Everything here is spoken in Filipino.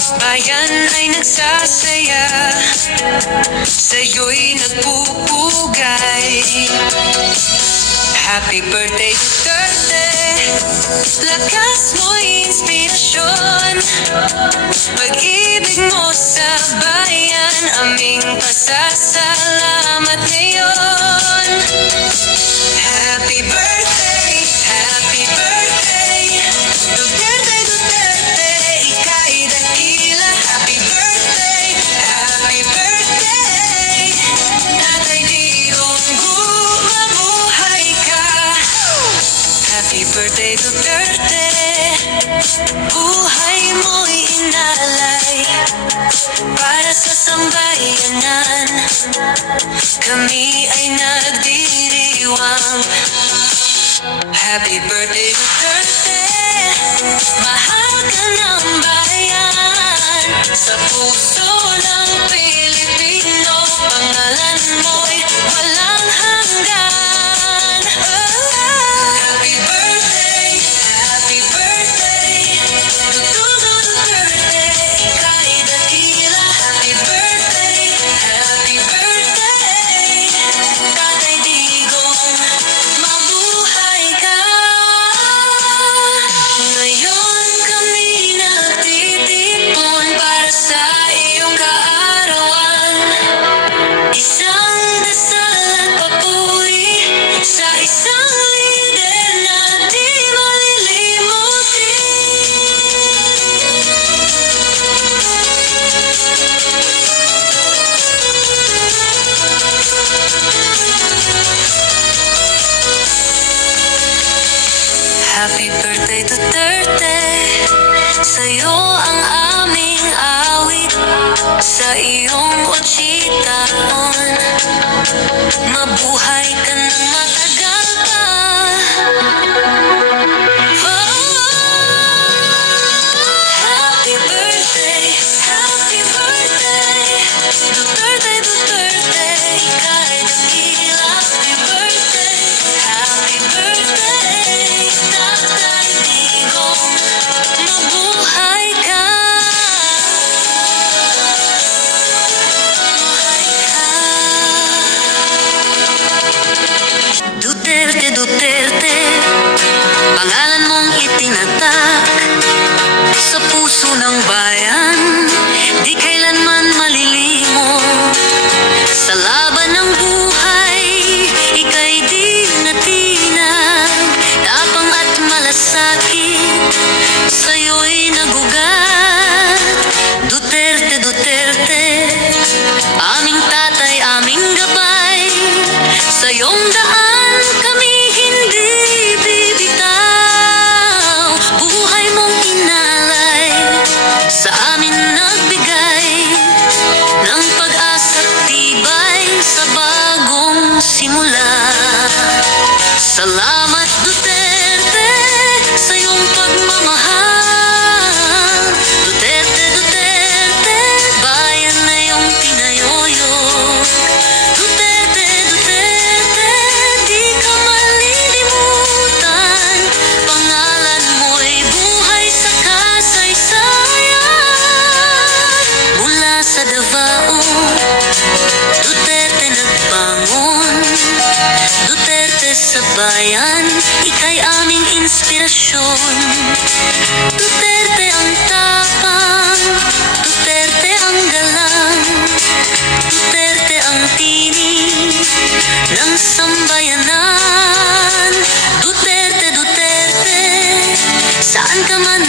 Bayan ay nagsasaya, sa'yo'y nagpupugay. Happy birthday Duterte, lakas mo'y inspirasyon. Pag-ibig mo sa bayan, aming pasasalamat ngayon. Happy birthday, happy birthday, Duterte, Duterte, ika'y dakila. Happy birthday, happy birthday, Tatay Digong, mabuhay ka. Happy birthday Duterte, buhay mo'y inalay para sa sambayanan. Kami ay nagdiriwang. Happy birthday Duterte, mahal ka ng bayan. Sa puso ng Pilipino, pangalan mo'y walang hanggan. Happy birthday, happy birthday, Duterte, ika'y dakila. Happy birthday, Tatay Digong, mabuhay ka. Ngayon kami nagtitipon para sa iyong kaarawan. Isang dasal at papuri sa isang lider na di malilimutin. Happy birthday Duterte, sa'yo ang aming awit. Sa iyong 80 taon, mabuhay ka ng matagal pa. Happy birthday, Duterte, Duterte, ika'y dakila. Happy birthday, Tatay Digong, mabuhay ka. Duterte, Duterte, pangalan mong itinatak sa puso ng bayan, di kailanman malilimot. Sa laban ng buhay, ika'y di natinag. Tapang at malasakit, sa'yo'y nagugat. Duterte, Duterte, aming tatay, aming gabay. Sa iyong daan kami hindi bibitaw. Buhay mong inalay, sa amin nagbigay ng pag-asa't tibay sa bagong simula. Salamat Duterte sa iyong pagmamahal. Duterte, Duterte, bayan na iyong pinayuyok. Duterte, Duterte, di ka malilimutan. Pangalan mo'y buhay sa kasaysayan. Mula sa Davao, Duterte nagbangon. Duterte sa bayan, ika'y aming inspirasyon. Duterte ang tapang, Duterte ang galang, Duterte ang tinig ng sambayanan. Duterte, Duterte, saan ka man